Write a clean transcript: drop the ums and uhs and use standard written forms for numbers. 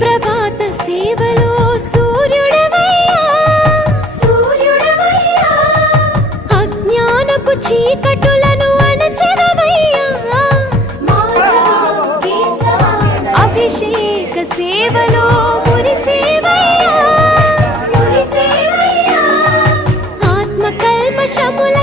ప్రభాత సేవలో సూర్యుడవయ్యా సూర్యుడవయ్యా అజ్ఞానపు చీకటులను అణచెదవయ్యా అభిషేక సేవలో మురిసేవయ్యా మురిసేవయ్యా ఆత్మ కల్మషముల